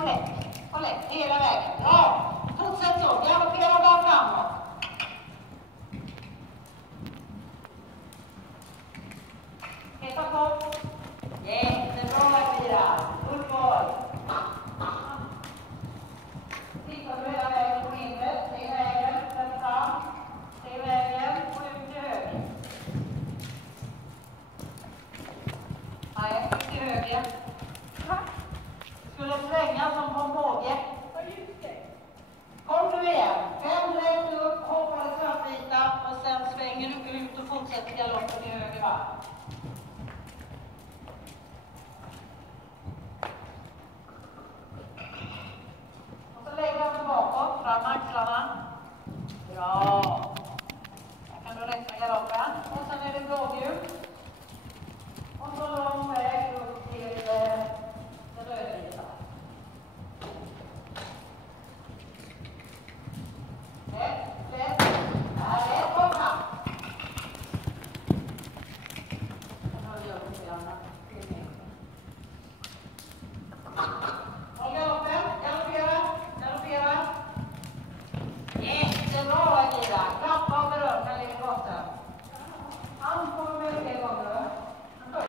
Och lätt, hela vägen. Bra. Fortsätt så. Galoppera bara framåt. Heta på. Jättebra, Elvira. Full boll. Tittar du hela vägen på hindret. Se vägen. Sätt fram. Se vägen. Och ut till höger. Nej, ut till höger. Du skulle